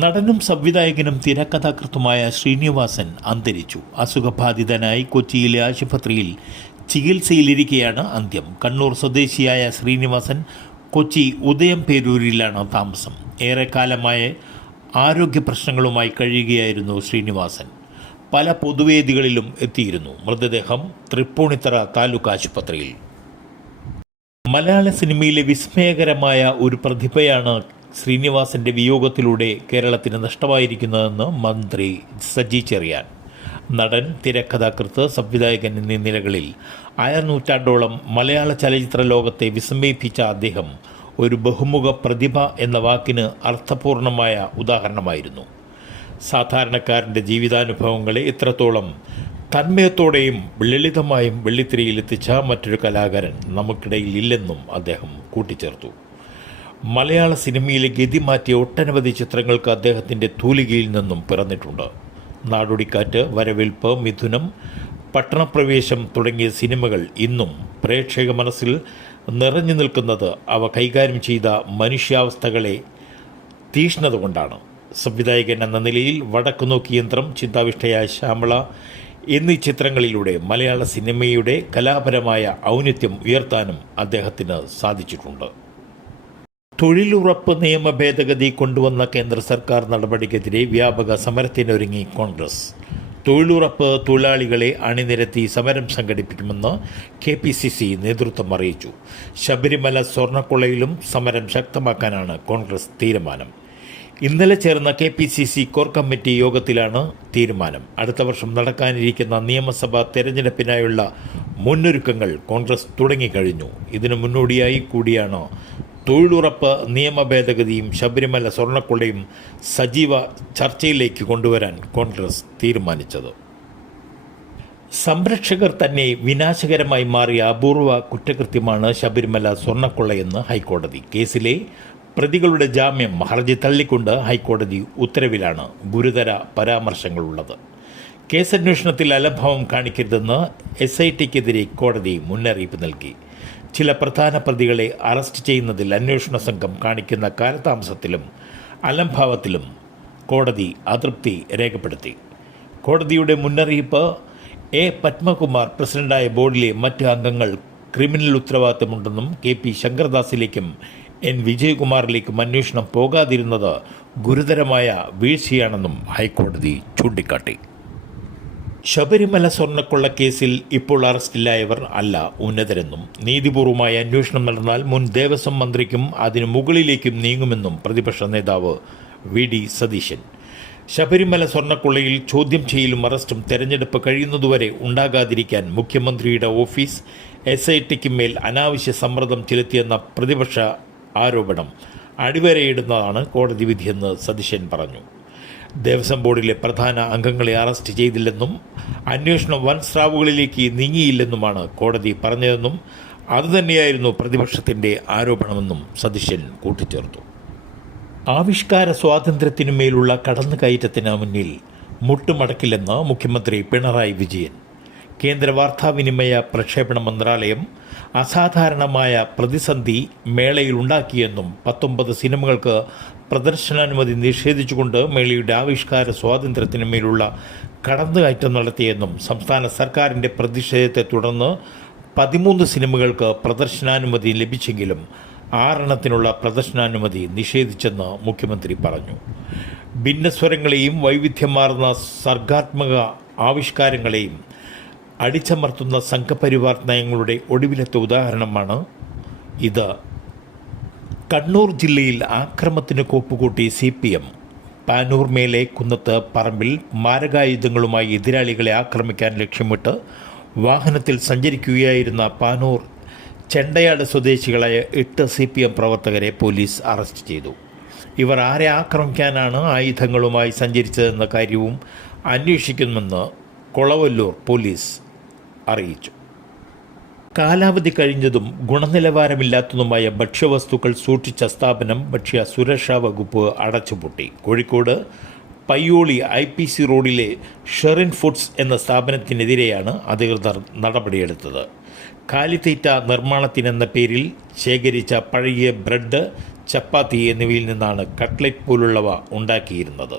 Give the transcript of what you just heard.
നടനും സംവിധായകനും തിരക്കഥാകൃത്തുമായ ശ്രീനിവാസൻ അന്തരിച്ചു. അസുഖബാധിതനായി കൊച്ചിയിലെ ആശുപത്രിയിൽ ചികിത്സയിലിരിക്കെയാണ് അന്ത്യം. കണ്ണൂർ സ്വദേശിയായ ശ്രീനിവാസൻ കൊച്ചി ഉദയം പേരൂരിലാണ് താമസം. ഏറെക്കാലമായ ആരോഗ്യ പ്രശ്നങ്ങളുമായി കഴിയുകയായിരുന്നു ശ്രീനിവാസൻ. പല പൊതുവേദികളിലും എത്തിയിരുന്നു. മൃതദേഹം തൃപ്പൂണിത്തറ താലൂക്ക് ആശുപത്രിയിൽ. മലയാള സിനിമയിലെ വിസ്മയകരമായ ഒരു പ്രതിഭയാണ് ശ്രീനിവാസന്റെ വിയോഗത്തിലൂടെ കേരളത്തിന് നഷ്ടമായിരിക്കുന്നതെന്ന് മന്ത്രി സജി ചെറിയാൻ. നടൻ തിരക്കഥാകൃത്ത് സംവിധായകൻ എന്നീ നിലകളിൽ അരനൂറ്റാണ്ടോളം മലയാള ചലച്ചിത്ര ലോകത്തെ വിസ്മയിപ്പിച്ച അദ്ദേഹം ഒരു ബഹുമുഖ പ്രതിഭ എന്ന വാക്കിന് അർത്ഥപൂർണമായ ഉദാഹരണമായിരുന്നു. സാധാരണക്കാരന്റെ ജീവിതാനുഭവങ്ങളെ ഇത്രത്തോളം തന്മയത്തോടെയും ലളിതമായും വെള്ളിത്തിരയിലെത്തിച്ച മറ്റൊരു കലാകാരൻ നമുക്കിടയിൽ ഇല്ലെന്നും അദ്ദേഹം കൂട്ടിച്ചേർത്തു. മലയാള സിനിമയിലെ ഗതി മാറ്റിയ ഒട്ടനവധി ചിത്രങ്ങൾക്ക് അദ്ദേഹത്തിന്റെ തൂലികയിൽ നിന്നും പിറന്നിട്ടുണ്ട്. നാടോടിക്കാറ്റ് വരവേൽപ്പ് മിഥുനം പട്ടണപ്രവേശം തുടങ്ങിയ സിനിമകൾ ഇന്നും പ്രേക്ഷക മനസ്സിൽ നിറഞ്ഞു നിൽക്കുന്നത് അവ കൈകാര്യം ചെയ്ത മനുഷ്യാവസ്ഥകളെ തീഷ്ണത കൊണ്ടാണ്. സംവിധായകൻ എന്ന നിലയിൽ വടക്കു നോക്കി യന്ത്രം ചിന്താവിഷ്ടയായ ശ്യാമള എന്നീ ചിത്രങ്ങളിലൂടെ മലയാള സിനിമയുടെ കലാപരമായ ഔന്നിത്യം ഉയർത്താനും അദ്ദേഹത്തിന് സാധിച്ചിട്ടുണ്ട്. തൊഴിലുറപ്പ് നിയമ ഭേദഗതി കൊണ്ടുവന്ന കേന്ദ്ര സർക്കാർ നടപടിക്കെതിരെ വ്യാപക സമരത്തിനൊരുങ്ങി കോൺഗ്രസ്. തൊഴിലുറപ്പ് തൊഴിലാളികളെ അണിനിരത്തി സമരം സംഘടിപ്പിക്കുമെന്ന് കെ പി സി സി നേതൃത്വം അറിയിച്ചു. ശബരിമല സ്വർണക്കൊള്ളയിലും സമരം ശക്തമാക്കാനാണ് കോൺഗ്രസ് തീരുമാനം. ഇന്നലെ ചേർന്ന K P C C core committee യോഗത്തിലാണ് തീരുമാനം. അടുത്ത വർഷം നടക്കാനിരിക്കുന്ന നിയമസഭാ തെരഞ്ഞെടുപ്പിനായുള്ള മുന്നൊരുക്കങ്ങൾ കോൺഗ്രസ് തുടങ്ങിക്കഴിഞ്ഞു. ഇതിനു മുന്നോടിയായി കൂടിയാണ് തൊഴിലുറപ്പ് നിയമ ഭേദഗതിയും ശബരിമല സ്വർണക്കൊള്ളയും സജീവ ചർച്ചയിലേക്ക് കൊണ്ടുവരാൻ കോൺഗ്രസ് തീരുമാനിച്ചത്. സംരക്ഷകർ തന്നെ വിനാശകരമായി മാറിയ അപൂർവ കുറ്റകൃത്യമാണ് ശബരിമല സ്വർണക്കൊള്ളയെന്ന് ഹൈക്കോടതി. കേസിലെ പ്രതികളുടെ ജാമ്യം ഹർജി തള്ളിക്കൊണ്ട് ഹൈക്കോടതി ഉത്തരവിലാണ് ഗുരുതര പരാമർശങ്ങളുള്ളത്. കേസന്വേഷണത്തിൽ അലംഭാവം കാണിക്കരുതെന്ന് എസ് ഐ ടിക്കെതിരെ കോടതി മുന്നറിയിപ്പ് നൽകി. ചില പ്രധാന പ്രതികളെ അറസ്റ്റ് ചെയ്യുന്നതിൽ അന്വേഷണ സംഘം കാണിക്കുന്ന കാലതാമസത്തിലും അലംഭാവത്തിലും കോടതി അതൃപ്തി രേഖപ്പെടുത്തി. കോടതിയുടെ മുന്നറിയിപ്പ് എ. പത്മകുമാർ പ്രസിഡന്റായ ബോർഡിലെ മറ്റ് അംഗങ്ങൾ ക്രിമിനൽ ഉത്തരവാദിത്തമുണ്ടെന്നും കെ. പി. ശങ്കർദാസിലേക്കും എൻ. വിജയകുമാറിലേക്കും അന്വേഷണം പോകാതിരുന്നത് ഗുരുതരമായ വീഴ്ചയാണെന്നും ഹൈക്കോടതി ചൂണ്ടിക്കാട്ടി. ശബരിമല സ്വർണക്കൊള്ള കേസിൽ ഇപ്പോൾ അറസ്റ്റിലായവർ അല്ല ഉന്നതരെന്നും നീതിപൂർവമായ അന്വേഷണം നടന്നാൽ മുൻ ദേവസ്വം മന്ത്രിക്കും അതിനു മുകളിലേക്കും നീങ്ങുമെന്നും പ്രതിപക്ഷ നേതാവ് വി ഡി സതീശൻ. ശബരിമല സ്വർണക്കൊള്ളയിൽ ചോദ്യം ചെയ്യലും അറസ്റ്റും തെരഞ്ഞെടുപ്പ് കഴിയുന്നതുവരെ ഉണ്ടാകാതിരിക്കാൻ മുഖ്യമന്ത്രിയുടെ ഓഫീസ് എസ് ഐ ടിക്ക് മേൽ അനാവശ്യ സമ്മർദ്ദം ചെലുത്തിയെന്ന പ്രതിപക്ഷ ആരോപണം അടിവരയിടുന്നതാണ് കോടതി വിധിയെന്ന് സതീശൻ പറഞ്ഞു. ദേവസ്വം ബോർഡിലെ പ്രധാന അംഗങ്ങളെ അറസ്റ്റ് ചെയ്തില്ലെന്നും അന്വേഷണം വൻ സ്രാവുകളിലേക്ക് നീങ്ങിയില്ലെന്നുമാണ് കോടതി പറഞ്ഞതെന്നും അതുതന്നെയായിരുന്നു പ്രതിപക്ഷത്തിന്റെ ആരോപണമെന്നും സതീശൻ കൂട്ടിച്ചേർത്തു. ആവിഷ്കാര സ്വാതന്ത്ര്യത്തിനുമേലുള്ള കടന്നുകയറ്റത്തിന് മുന്നിൽ മുട്ടുമടക്കില്ലെന്ന് മുഖ്യമന്ത്രി പിണറായി വിജയൻ. കേന്ദ്ര വാർത്താവിനിമയ പ്രക്ഷേപണ മന്ത്രാലയം അസാധാരണമായ പ്രതിസന്ധി മേളയിലുണ്ടാക്കിയെന്നും പത്തൊമ്പത് സിനിമകൾക്ക് പ്രദർശനാനുമതി നിഷേധിച്ചുകൊണ്ട് മേളയുടെ ആവിഷ്കാര സ്വാതന്ത്ര്യത്തിന് മേലുള്ള കടന്നുകയറ്റം നടത്തിയെന്നും സംസ്ഥാന സർക്കാരിന്റെ പ്രതിഷേധത്തെ തുടർന്ന് പതിമൂന്ന് സിനിമകൾക്ക് പ്രദർശനാനുമതി ലഭിച്ചെങ്കിലും ആറെണ്ണത്തിനുള്ള പ്രദർശനാനുമതി നിഷേധിച്ചെന്ന് മുഖ്യമന്ത്രി പറഞ്ഞു. ഭിന്നസ്വരങ്ങളെയും വൈവിധ്യമാർന്ന സർഗാത്മക ആവിഷ്കാരങ്ങളെയും അടിച്ചമർത്തുന്ന സംഘപരിവാർ നയങ്ങളുടെ ഒടുവിലത്തെ ഉദാഹരണമാണ് ഇത്. കണ്ണൂർ ജില്ലയിൽ ആക്രമത്തിന് കോപ്പുകൂട്ടി സി പി എം. പാനൂർ മേലെ കുന്നത്ത് പറമ്പിൽ മാരകായുധങ്ങളുമായി എതിരാളികളെ ആക്രമിക്കാൻ ലക്ഷ്യമിട്ട് വാഹനത്തിൽ സഞ്ചരിക്കുകയായിരുന്ന പാനൂർ ചെണ്ടയാട് സ്വദേശികളായ എട്ട് സി പി എം പ്രവർത്തകരെ പോലീസ് അറസ്റ്റ് ചെയ്തു. ഇവർ ആരെ ആക്രമിക്കാനാണ് ആയുധങ്ങളുമായി സഞ്ചരിച്ചതെന്ന കാര്യവും അന്വേഷിക്കുമെന്ന് കൊളവല്ലൂർ പോലീസ് അറിയിച്ചു. കാലാവധി കഴിഞ്ഞതും ഗുണനിലവാരമില്ലാത്തതുമായ ഭക്ഷ്യവസ്തുക്കൾ സൂക്ഷിച്ച സ്ഥാപനം ഭക്ഷ്യ സുരക്ഷാ വകുപ്പ് അടച്ചുപൂട്ടി. Kozhikode Payyoli I P C റോഡിലെ ഷെറിൻ ഫുഡ്സ് എന്ന സ്ഥാപനത്തിനെതിരെയാണ് അധികൃതർ നടപടിയെടുത്തത്. കാലിത്തീറ്റ നിർമ്മാണത്തിനെന്ന പേരിൽ ശേഖരിച്ച പഴകിയ ബ്രെഡ് ചപ്പാത്തി എന്നിവയിൽ നിന്നാണ് കട്ട്ലറ്റ് പോലുള്ളവ ഉണ്ടാക്കിയിരുന്നത്.